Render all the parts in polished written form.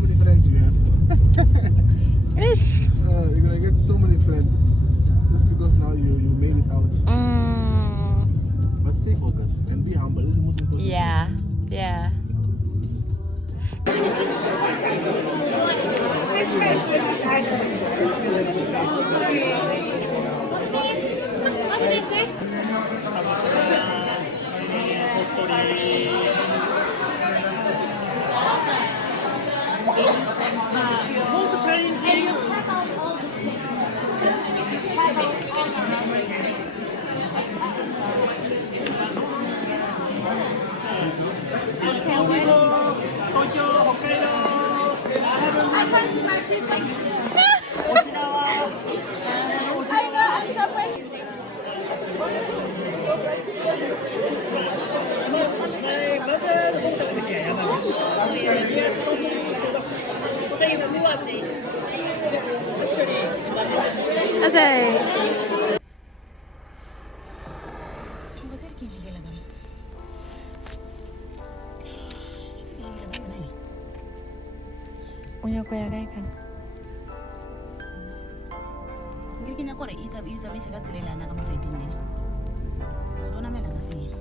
many friends you have. Yes. You're gonna get so many friends just because now you made it out. But stay focused and be humble. This is the most important. Yeah. Yeah. I can't see my feet. I know, I'm suffering. Uya ko ya kae kan. Ngiri kenya kore ita be shaka tselelana ka mosaiding nene. Rona mela ka teng.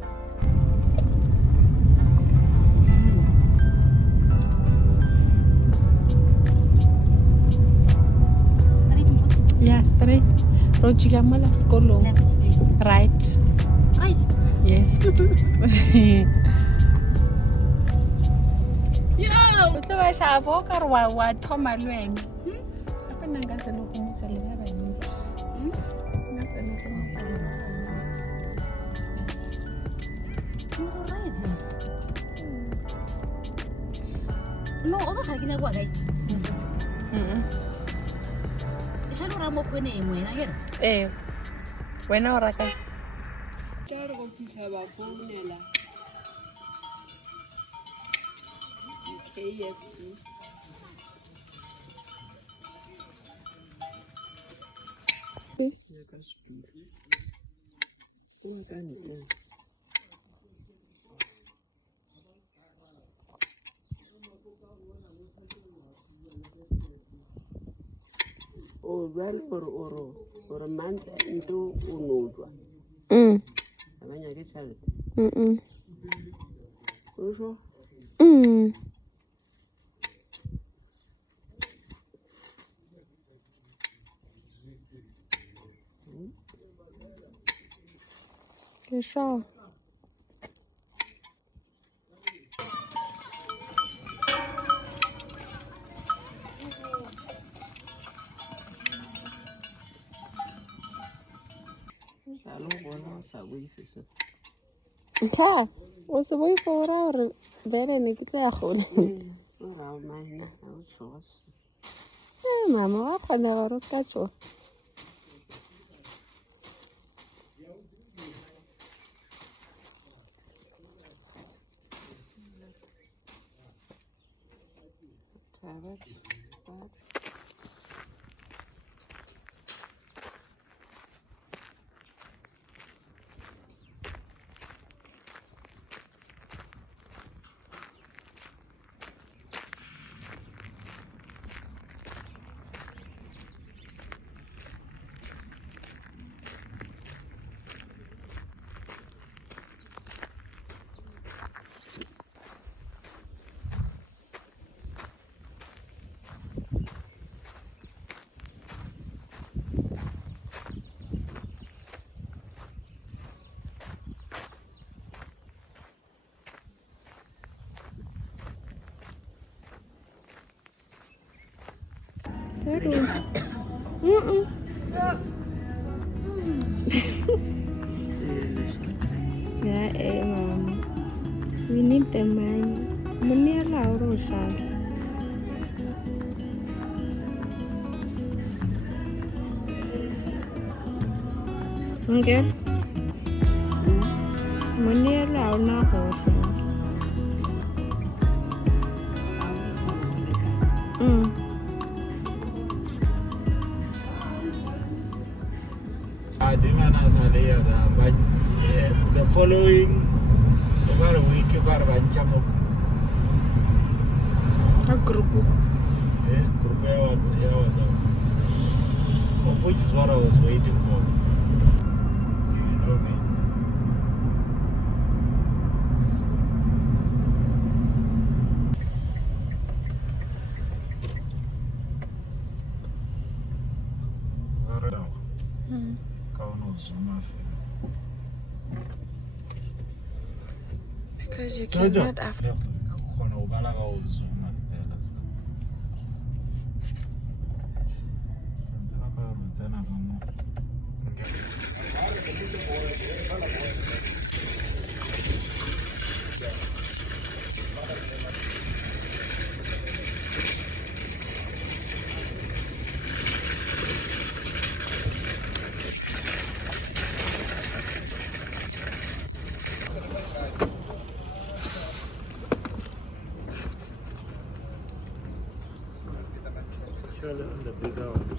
Yeah, straight. Rojila mala skolo. Right. Right. Yes. O tlo ba shabo ka re wa thoma le wena. Apa nanga se lo go motsa le ba banyedi. Nna se lo go motsa le ba banyedi. No, also ga ke nya kwa kae. Shalo ra mo khone e moena hera. Wena o raka. Tla go fihla ba founela KFC. O jwale gore month into o nojwa abanya ke tšhelete o sure? Ke sure. sa lo bona sa boifisa Ha, o se boi fora gore bele ne ke tla ya gole. o ra o maina o tshos Mama wa kgona gore o ska tso. Yeah, Mama. We need the money. Money allow Roshal. Okay. Money allow na Roshal. The following about a week about group. Group which is what I was waiting for. You know me. Because you cannot afford. The bigger one.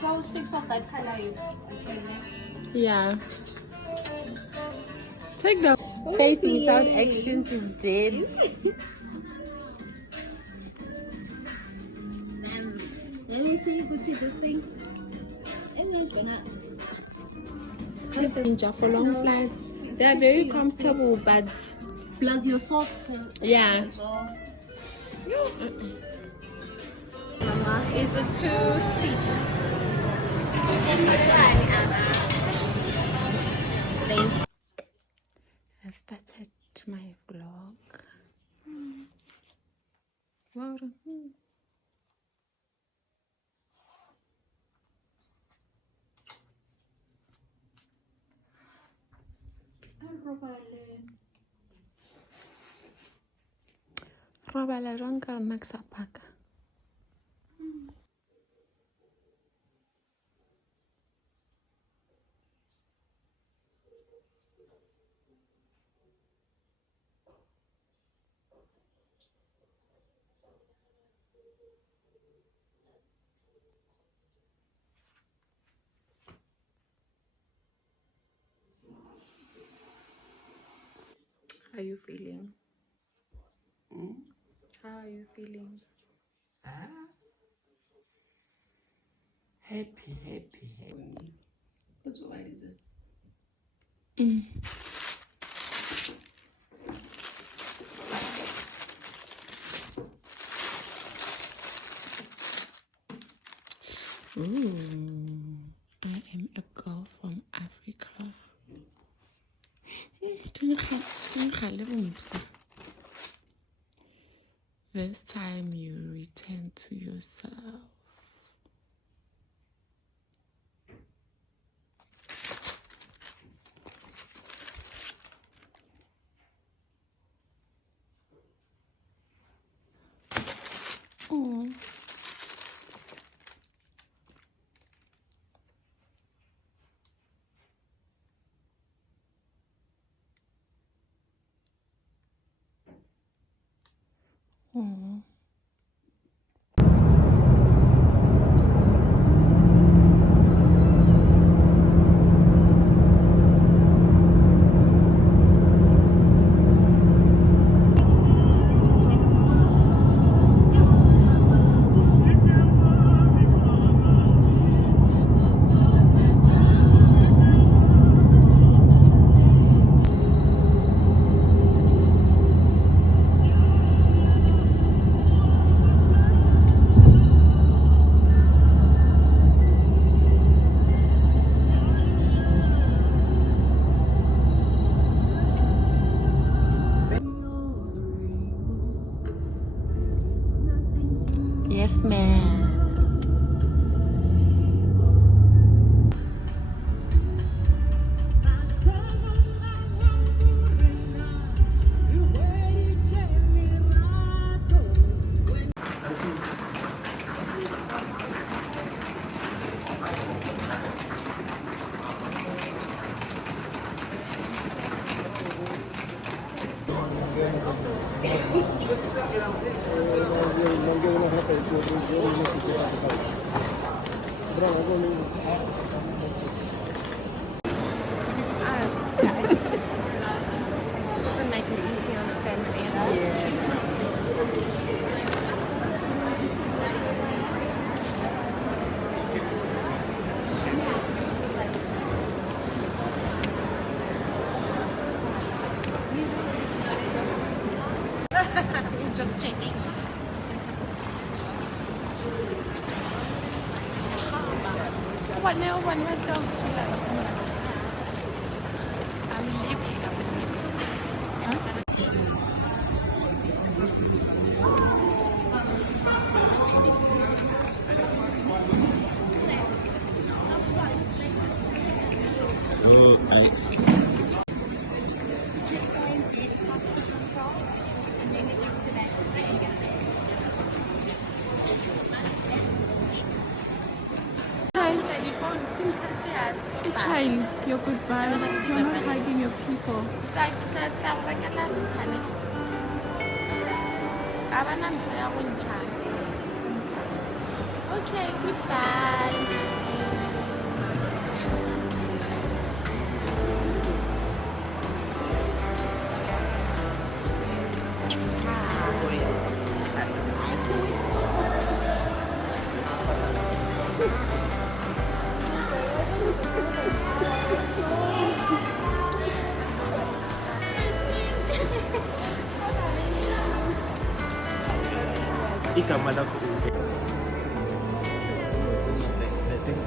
So 6 of that color is Yeah. Take the faith without actions is dead. Let me see, you could see this thing. And then gonna Ninja for long flights. They are very comfortable, but plus your socks. yeah. Mama, is it too sweet? I've started my vlog. Wow. Robala jwang ka rena ke sa paka. How are you feeling? How are you feeling? Happy. What's what is it? I am a girl from Africa. This time you return to yourself. Yes, ma'am. Doesn't make it easy on the family at all. Just checking. What now? One was dog I'm leaving. Child, your goodbyes. You're not hiding your people. Okay, goodbye. igama lakho I think